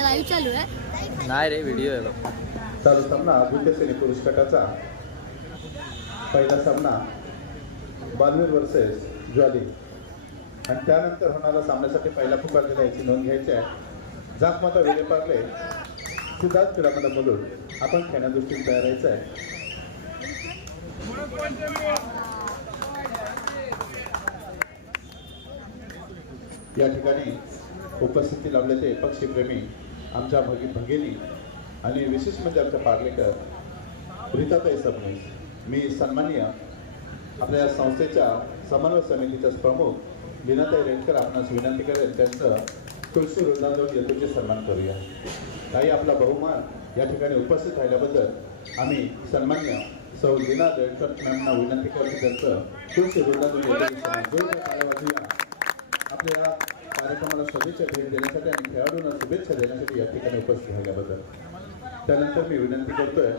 Live चालू आहे नाही रे व्हिडिओ आहे चालू सामना द्वितीय पुरुष गटाचा. पहिला सामना बालवीर वर्सेस ज्वाली. आणि त्यानंतर होणारा सामन्यासाठी पहिला पुकार दिला याची नोंद घ्यायची आहे. जाकमाता वेळे पारले. सिद्धार्थ क्रीडामध्ये बोलून आपण खेळण्यादृष्टीने तयार व्हायचं आहे. या ठिकाणी उपस्थिती लावले ते पक्षीप्रेमी आमच्या भगी भगिनी आणि विशेष म्हणजे आमच्या पार्लेकर रीताताई सबनीस मी सन्माननीय आपल्या या संस्थेच्या समन्वय समितीचा प्रमुख विनाताई रेडकर आपणास विनंती करेल त्यांचं तुळशी वृंदावन येथूचे सन्मान करूया. ताई आपला बहुमान या ठिकाणी उपस्थित राहिल्याबद्दल आम्ही सन्मान्य सौ लीना रेडकर मॅमना विनंती करतो त्यांचं तुळशी वृंदावन येथील सन्मान. आपल्या कार्यक्रमाला शुभेच्छा भेट देण्यासाठी आणि खेळाडूंना शुभेच्छा देण्यासाठी या ठिकाणी उपस्थित राहिल्याबद्दल. त्यानंतर मी विनंती करतोय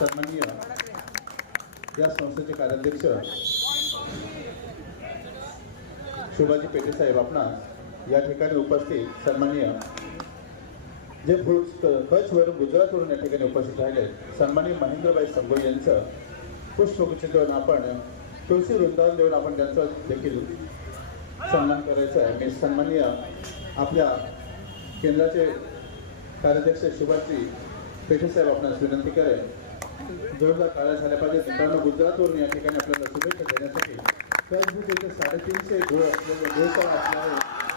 सन्माननीय या संस्थेचे कार्याध्यक्ष शोभाजी पेटे साहेब आपणा या ठिकाणी उपस्थित सन्माननीय जे भुज कच्छवरून गुजरातवरून या ठिकाणी उपस्थित राहिले सन्माननीय महेंद्रबाई संगो यांचं पुष्पगुच्छ देऊन आपण तुळशी वृंदावन देऊन आपण त्यांचं देखील सन्मान करायचा आहे. मी सन्माननीय आपल्या केंद्राचे कार्याध्यक्ष शिवाजी पेठे साहेब आपणास विनंती करेल जोरदार काळ्या झाल्या पाहिजे मित्रांनो गुजरातवरून या ठिकाणी आपल्याला शुभेच्छा देण्यासाठी फेसबुक येथे साडेतीनशे गोळ असलेले गोळकाळ असले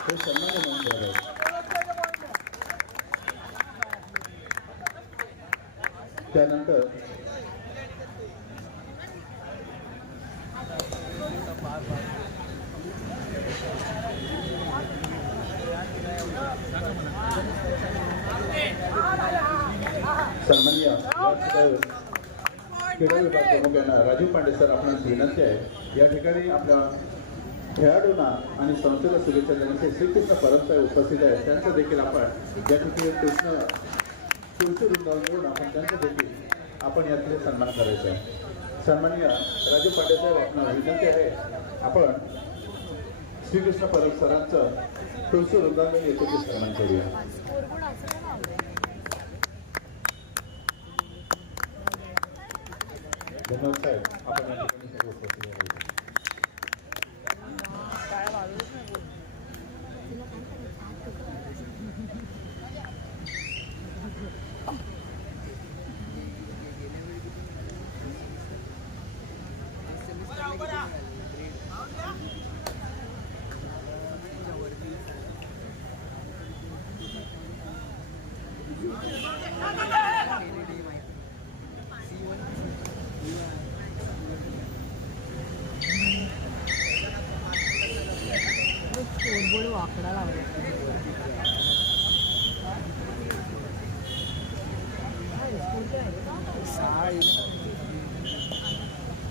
हे सन्मान नोंद द्यावे त्यानंतर सन्मान्य क्रीडा विभाग प्रमुख यांना राजीव पांडे सर आपणास विनंती आहे. या ठिकाणी आपल्या खेळाडूंना आणि संस्थेला शुभेच्छा देण्याचे श्रीकृष्ण परंपरा उपस्थित आहेत. त्यांचं देखील आपण या ठिकाणी कृष्ण तुळशी वृंदावन देऊन आपण त्यांचं देखील आपण यातले सन्मान करायचा आहे. सन्मान्य राजू पांडे साहेब आपणाला विनंती आहे आपण श्रीकृष्ण परम सरांचं तुळशी वृंदावन येथे सन्मान करूया. धन्यवाद साहेब आपण या ठिकाणी सर्व उपस्थित आहात. बोल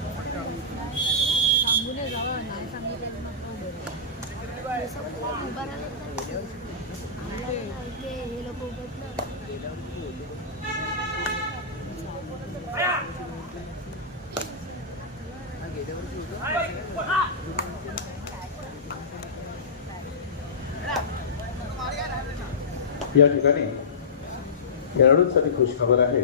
वाकडा लावला सांगू नये जावं नाही सांगितलं नको उभं राहिलं तर हे लोक उभं या ठिकाणी खेळाडूंसाठी खुश खबर आहे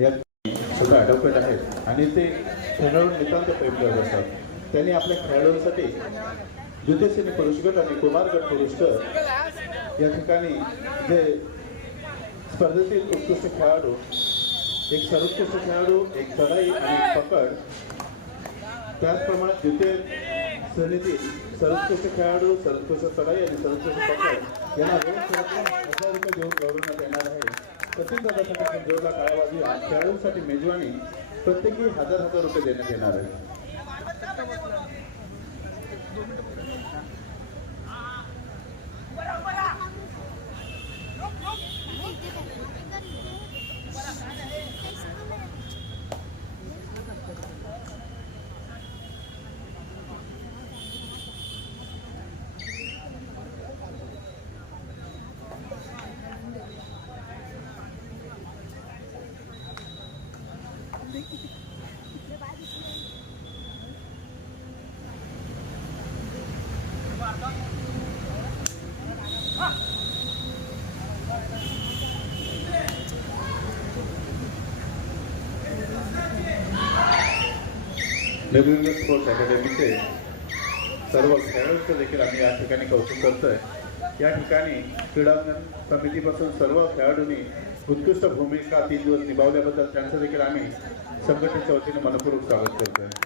या सुद्धा ॲडव्होकेट आहेत. आणि ते खेळाडू नितांत प्रेम करत असतात त्यांनी आपल्या खेळाडूंसाठी द्वितीय पुरुषगट आणि कुमारगट पुरुषगट पुरुष या ठिकाणी जे स्पर्धेतील उत्कृष्ट खेळाडू एक सर्वोत्कृष्ट खेळाडू एक चढाई आणि पकड त्याचप्रमाणे द्वितीय श्रेणीतील सर्वोत्कृष्ट खेळाडू सर्वोत्कृष्ट चढाई आणि सर्वोत्कृष्ट पकड हजार रुपये देऊन गौरवण्यात येणार आहे. सचिन दादासाठी संजोगा खेळाडूंसाठी मेजवानी प्रत्येकी हजार हजार रुपये देण्यात येणार आहे. Look, look. नवीन स्पोर्ट्स अकॅडमीचे सर्व खेळाडूंचं देखील आम्ही या ठिकाणी कौतुक करतोय. या ठिकाणी क्रीडांगण समितीपासून सर्व खेळाडूंनी उत्कृष्ट भूमिका तीन दिवस निभावल्याबद्दल त्यांचं देखील आम्ही संघटनेच्या वतीने मनपूर्वक स्वागत करतोय. आहे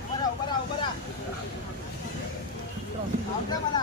ઉભરા ઉભરા ઉભરા આવતા મારા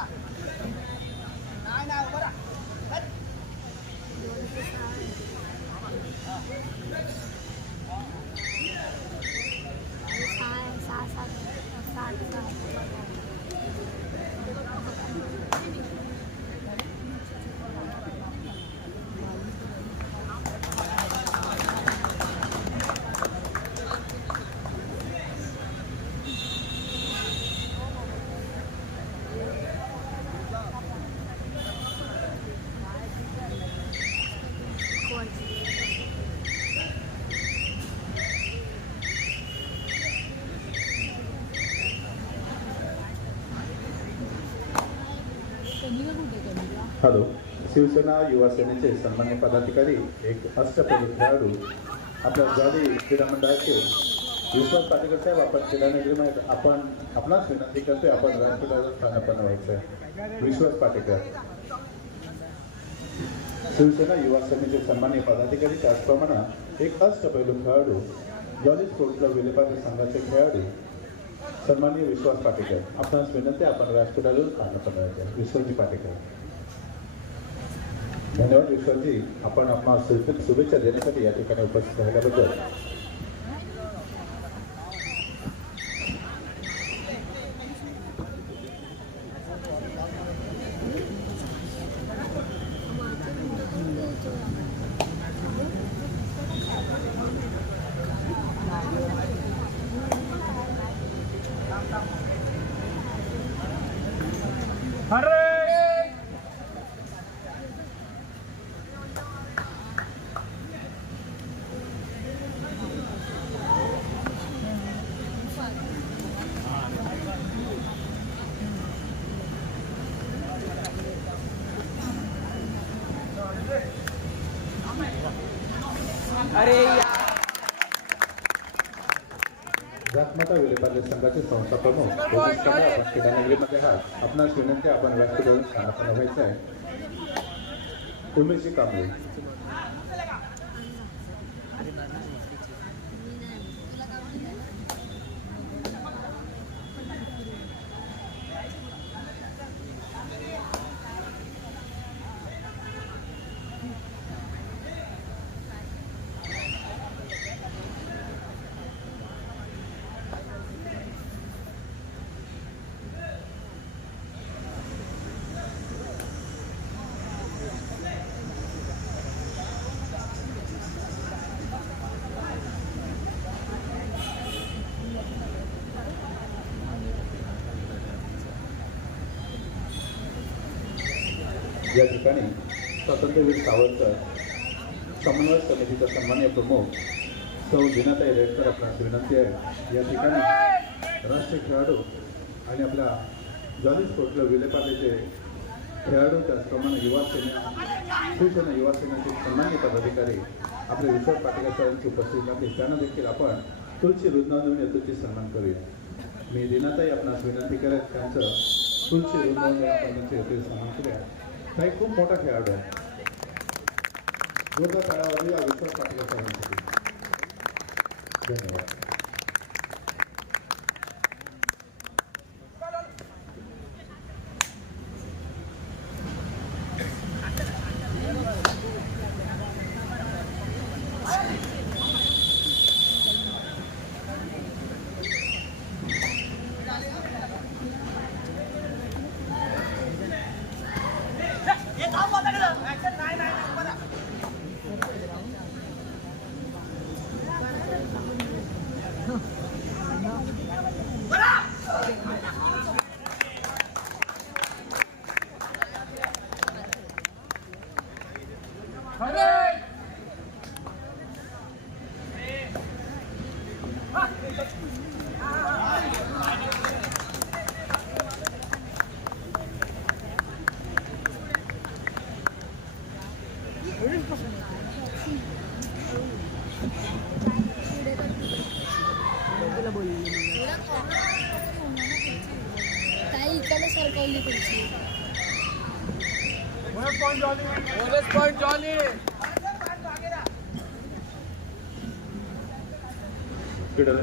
हॅलो. शिवसेना युवा सेनेचे सन्मान्य पदाधिकारी एक अष्टपैलू खेळाडू आपल्या जाडी क्रीडा मंडळाचे विश्वास पाटेकर साहेब आपण क्रीडानगरीमध्ये आपण आपणास विनंती करतोय आपण व्यासपीठावर स्थानापन्न व्हायचं आहे विश्वास पाटेकर शिवसेना युवा सेनेचे सन्मान्य पदाधिकारी त्याचप्रमाणे एक अष्टपैलू खेळाडू जॉली स्पोर्ट क्लब संघाचे खेळाडू सन्माननीय विश्वास पाटेकर आपणास विनंती आपण व्यासपीठावर काढणं पडायचं विश्वजी पाटेकर. धन्यवाद विश्वजी. आपण आपणास शुभेच्छा देण्यासाठी या ठिकाणी उपस्थित राहिल्याबद्दल अरे अरे यार जातमाता विलेपार्ले संघाचे संस्था प्रमुख योगेश आपण व्यक्त आहात आपणास विनंती आहे, आपण व्यासपीठावर स्थानापन्न व्हायचं आहे उमेशजी कांबळे या ठिकाणी स्वातंत्र्यवीर सावरकर समन्वय समितीचा सन्मान्य प्रमुख सौ दिनाताई रेडकर आपणास विनंती आहे या ठिकाणी राष्ट्रीय खेळाडू आणि आपल्या जॉली स्पोर्ट विलेपालेचे खेळाडू त्याचप्रमाणे युवा सेना शिवसेना युवा सेनेचे सन्मान्य पदाधिकारी आपले विश्वास पाटील सरांची उपस्थिती राहतील त्यांना देखील आपण तुलसी रुग्णालय तुलची सन्मान करूया. मी दिनाताई आपणास विनंती करेल त्यांचं तुलसी रुग्णालय आपण सन्मान करूया. ताई खूप मोठा खेळाडू आहे. दोनदा टाळ्या या विश्वास पाटील साहेबांसाठी. धन्यवाद.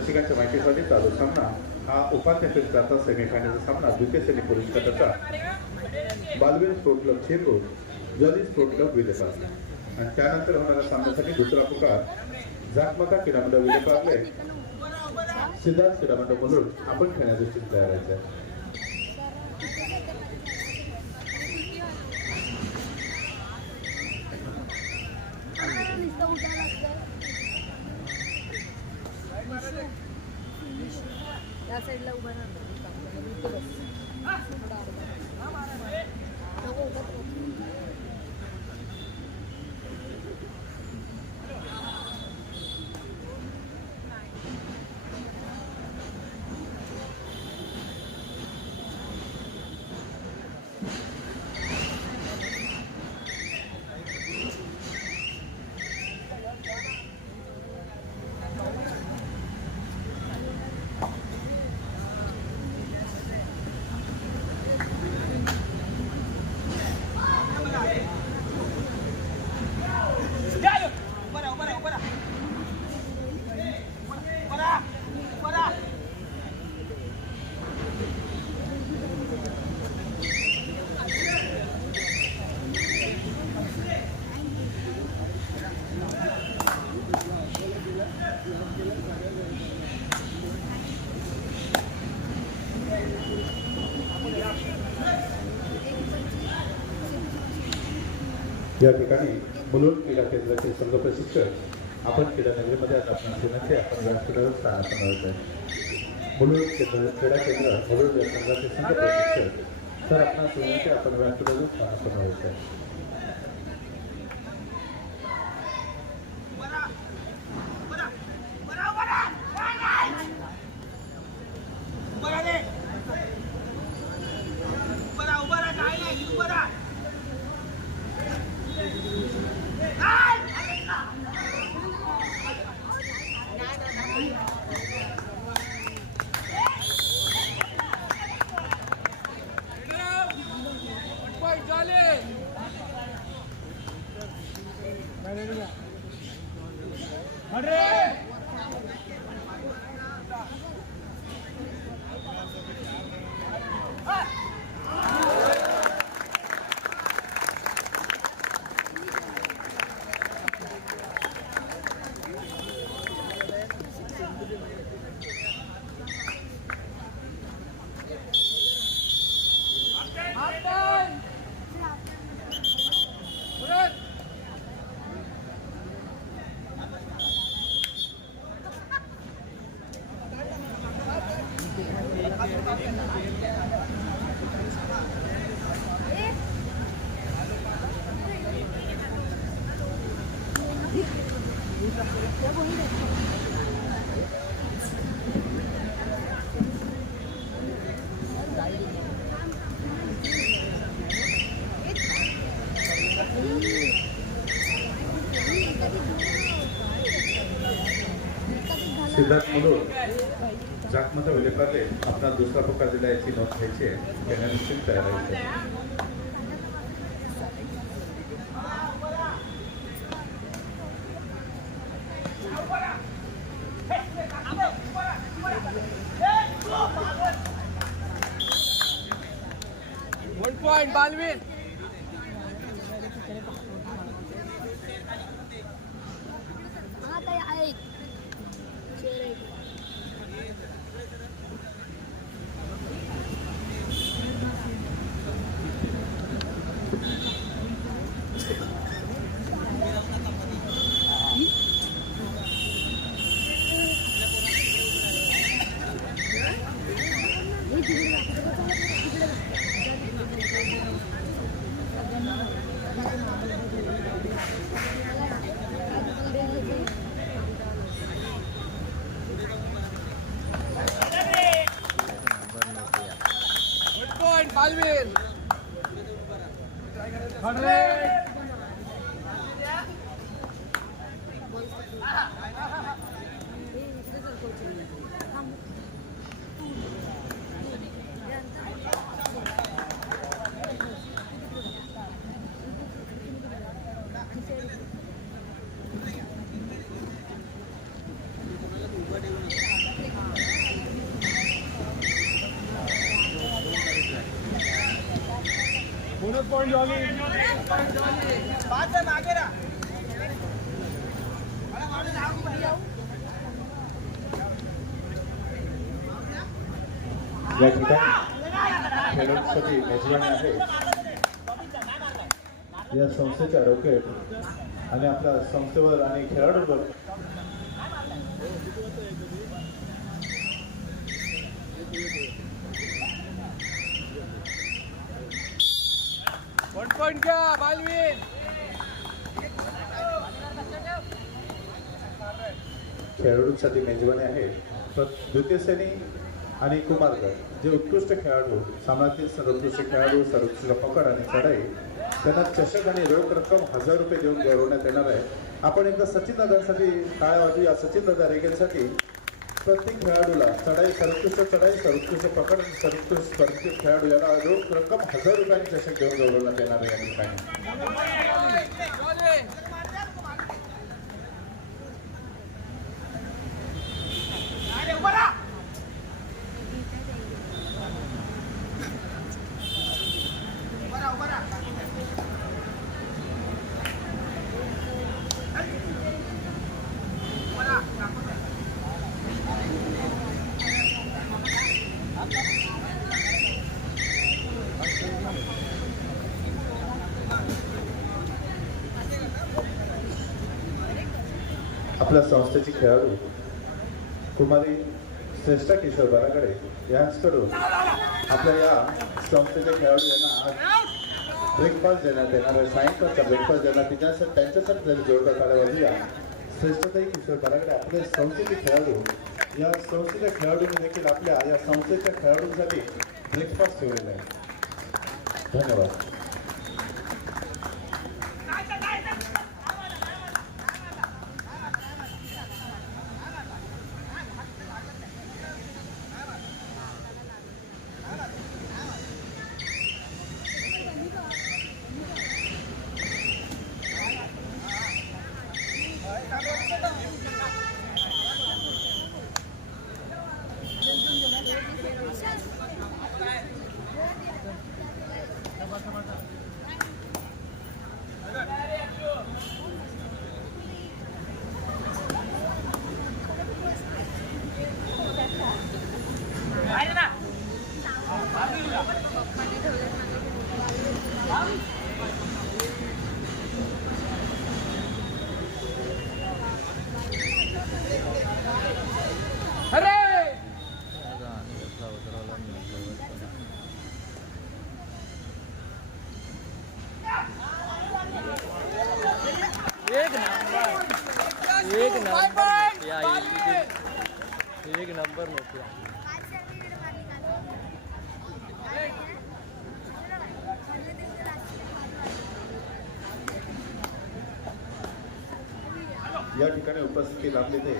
क्रीडा रसिकांच्या माहितीसाठी चालू सामना हा उपांत्य फेरीचा सेमीफायनलचा सामना द्वितीय सेमी पुरुष गटाचा. Balveer sport club Chembur Jolly sport club Vile Parle आणि त्यानंतर होणाऱ्या सामन्यासाठी दुसरा पुकार झाकमका क्रीडामंडळ मंडळ सिद्धार्थ क्रीडामंडळ म्हणून आपण खेळण्याची दृष्टीने तयार व्हायचं आहे या साईडला उभा या ठिकाणी मुलुंड क्रीडा केंद्राचे संघ प्रशिक्षक आपण क्रीडा नगरीमध्ये आता आपण सेनाचे आपण व्यासपीठावर स्थानापन्न होत आहे. मुलुंड केंद्र क्रीडा केंद्र मुलुंड या संघाचे संघ प्रशिक्षक तर आपण सेनाचे आपण व्यासपीठावर स्थानापन्न होत आहे पॉइंट जॉली Hurry! आपण परत सिद्धार्थ मुलुंड जाकमता विलेपार्ले आपला दुसरा पुकार दिला याची नोंद घ्यायची आहे त्यांना निश्चित तयार व्हायचं आहे वन पॉइंट बालवीर हा ताई ऐक चेअर ऐक बालवीर हंड्रेड हे इकडे या ठिकाणी मेजवानी आहे या संस्थेच्या डोक्यात आणि आपल्या संस्थेवर आणि खेळाडूंवर you. पॉइंट घ्या बालवीन खेळाडूंसाठी मेजवानी आहे. तर द्वितीय आणि कुमारगड जे उत्कृष्ट खेळाडू सामन्यातील सर्वोत्कृष्ट खेळाडू सर्वोत्कृष्ट पकड आणि चढाई त्यांना चषक आणि रोख रक्कम हजार रुपये देऊन गौरवण्यात येणार आहे. आपण एकदा सचिन दादांसाठी काय वाजूया सचिन दादा रेगेलसाठी प्रत्येक खेळाडूला चढाई सर्वोत्कृष्ट चढाई सर्वोत्कृष्ट पकड आणि सर्वोत्कृष्ट स्पर्धेतील खेळाडू याला रोख रक्कम हजार रुपयांनी चषक घेऊन गौरवण्यात येणार आहे या ठिकाणी जॉली आपल्या संस्थेची खेळाडू. कुमारी श्रेष्ठा किशोर बराकडे यांच्याकडून आपल्या या संस्थेचे खेळाडू यांना आज ब्रेकफास्ट देण्यात येणार आहे. सायंकाळचा ब्रेकफास्ट देण्यात तिच्यासाठी त्यांच्यासाठी जरी जोरदार टाळ्या वाजूया श्रेष्ठताई किशोर बराकडे आपले संस्थेचे खेळाडू. या संस्थेच्या खेळाडूंनी देखील आपल्या या संस्थेच्या खेळाडूंसाठी ब्रेकफास्ट ठेवलेला आहे. धन्यवाद. एक नंबर या एक नंबर नोकिया या ठिकाणी उपस्थिती लाभलेले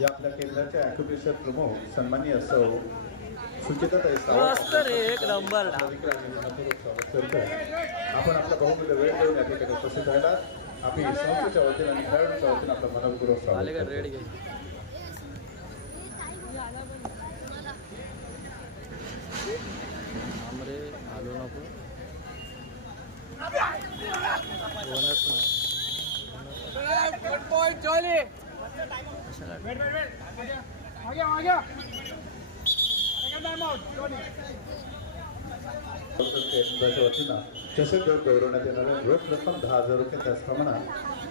या आपल्या केंद्राच्या ॲक्युप्रेशर प्रमुख सन्माननीय सौ एक नंबर. आपण आपला बहुमूल्य वेळ देऊन या ठिकाणी उपस्थित राहिलात. आपली संस्थेच्या वतीने आणि खेळाडूंच्या वतीने आपला मनपूर्वक स्वागत आलो नको. बोनस नाही. केंद्राच्या वतीनं चषक गौरवण्यात येणार रोख रक्कम दहा हजार रुपये त्याचप्रमाणे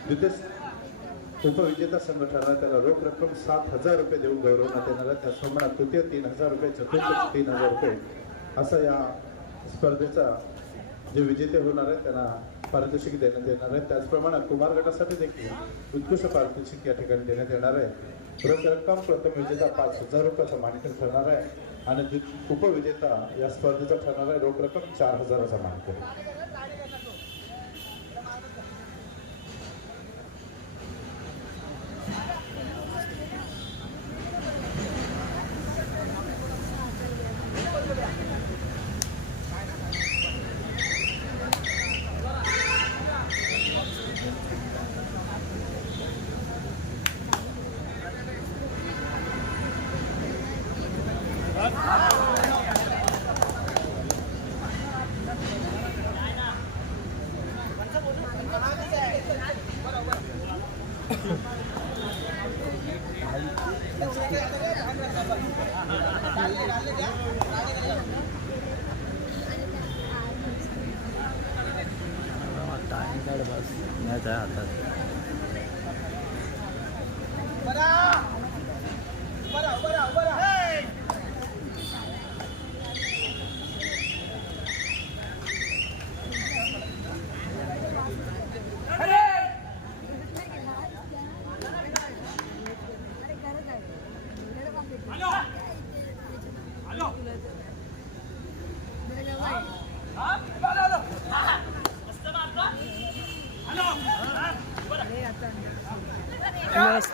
द्वितीय उपविजेता संघ ठरणार त्याला रोख रक्कम सात हजार रुपये देऊन गौरवण्यात येणार आहे त्याचप्रमाणे तृतीय तीन हजार रुपये चतुर्थ तीन हजार रुपये असा या स्पर्धेचा जे विजेते होणार आहेत त्यांना पारितोषिक देण्यात येणार आहे त्याचप्रमाणे कुमार गटासाठी देखील उत्कृष्ट पारितोषिक या ठिकाणी देण्यात येणार आहे. रोख रक्कम प्रथम विजेता पाच हजार रुपयाचा मानकरी ठरणार आहे. आणि खूप उपविजेता या स्पर्धेचा ठरणारा रोख रक्कम चार हजाराचा मानकरी. What?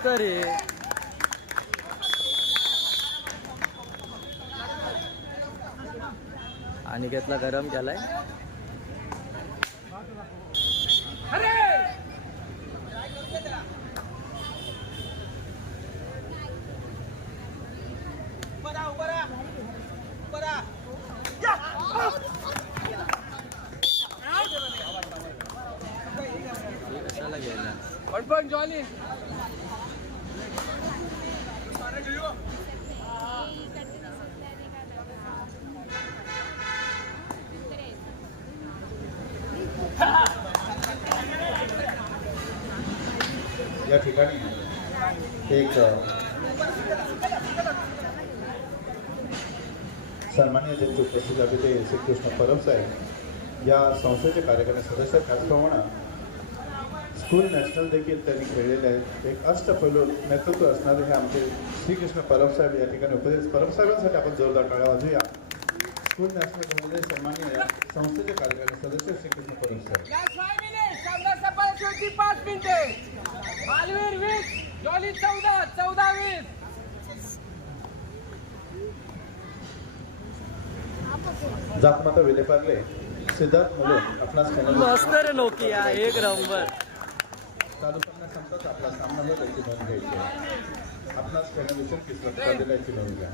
मस्त रे आणि घेतला गरम केलाय हे कशाला गेला पण पण जॉली या ठिकाणी एक सन्मान्य ज्यांची उपस्थित आहे ते श्रीकृष्ण परब साहेब या संस्थेचे कार्यकारी सदस्य त्याचप्रमाणे स्कूल नॅशनल देखील त्यांनी खेळलेले आहेत. एक अष्टपैलू नेतृत्व असणारे हे आमचे श्रीकृष्ण परब साहेब या ठिकाणी उपस्थित परब साहेबांसाठी आपण जोरदार टाळ्या वाजूया स्कूल नॅशनल सन्मान्य संस्थेचे कार्यकारी सदस्य श्रीकृष्ण परब साहेब लास्ट फाय मिनिट सामना होती पाच मिनिटे. बालवीर वीस जॉली चौदा चौदा वीस. जातमाता विलेपार्ले सिद्धार्थ मुलं आपणास मस्त रे नोकिया एक नंबर. चालू करण्यास सांगताच आपला सामना होता याची नोंद घ्यायची. आहे. आपणास किसला प्रकार दिला याची नोंद घ्या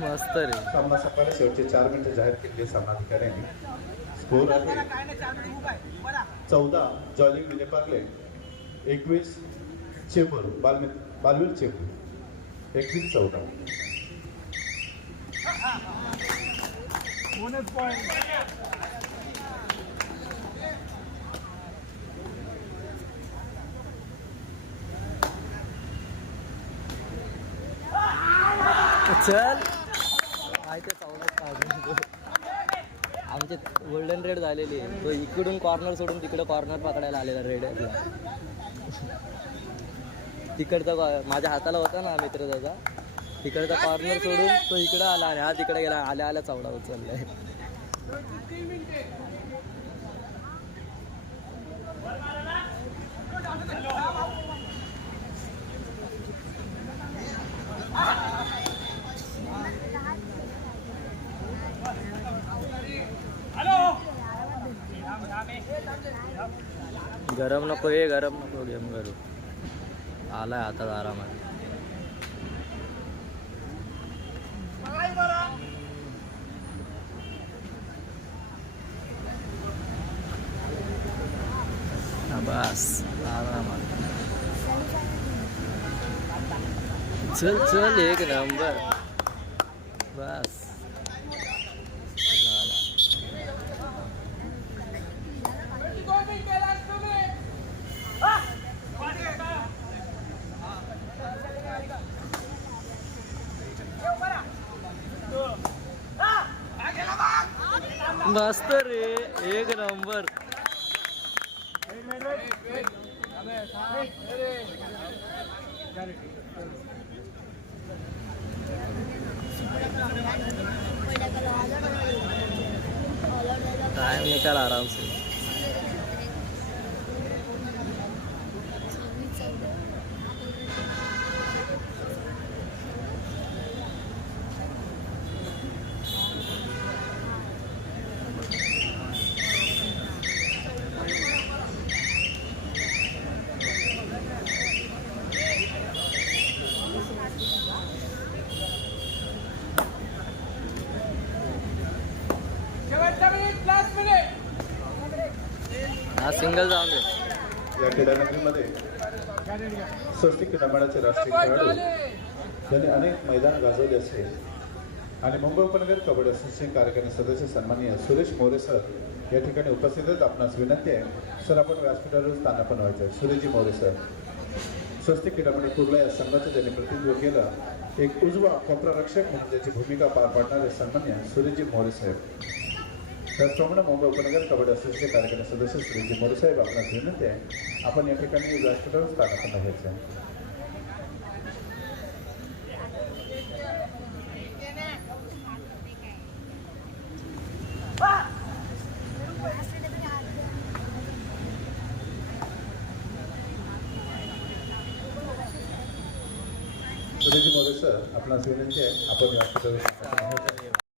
मस्त रे. सामना सकाळी शेवटचे चार मिनिटं जाहीर केलेले सामनाधिकाऱ्यांनी. स्कोर आहे. चौदा जॉली विलेपार्ले एकवीस चेंबूर बालमि बालवीर चेंबूर एकवीस चौदा. चल. आमचे गोल्डन रेड झालेली आहे. तो इकडून कॉर्नर सोडून तिकडे कॉर्नर पकडायला आलेला रेड तिकडचा कॉ- माझ्या हाताला होता ना मित्र त्याचा. तिकडचा कॉर्नर सोडून तो इकडं आला आणि हा तिकडे गेला. आल्या आल्या चौदा उचललाय गरम नको ये गरम नको गेम करू. आलाय आता आरामात हा, बस. आरामात चल चल एक नंबर. मस्त रे एक नंबर। टाइम निकाल आराम से या स्वस्तिक क्रीडामंडळाचे राष्ट्रीय खेळाडू त्यांनी अनेक मैदान गाजवले असेल आणि मुंबई उपनगर कबड्डी असोसिएशन कार्यकारी सदस्य सन्माननीय सुरेश मोरे सर या ठिकाणी उपस्थित आहेत. आपणास विनंती आहे सर आपण व्यासपीठावर स्थानापन व्हायचं आहे. सुरेशजी मोरे सर स्वस्तिक क्रीडामंडळ कुर्ला या संघाचं ज्यांनी प्रतिनिधित्व केलं एक उजवा कोपरा रक्षक म्हणून त्याची भूमिका पार पाडणारे सन्मान्य सुरेशजी मोरे साहेब. त्याचप्रमाणे मुंबई उपनगर कबड्डी असोसिएशनचे कार्यकारी सदस्य श्रीजी मोरेसाहेब आपणास विनंती आहे आपण या ठिकाणी व्यासपीठावर स्थानापन्न घ्यायचं आहे सुरेशजी मोरे सर आपणास विनंती आहे आपण राष्ट्रपती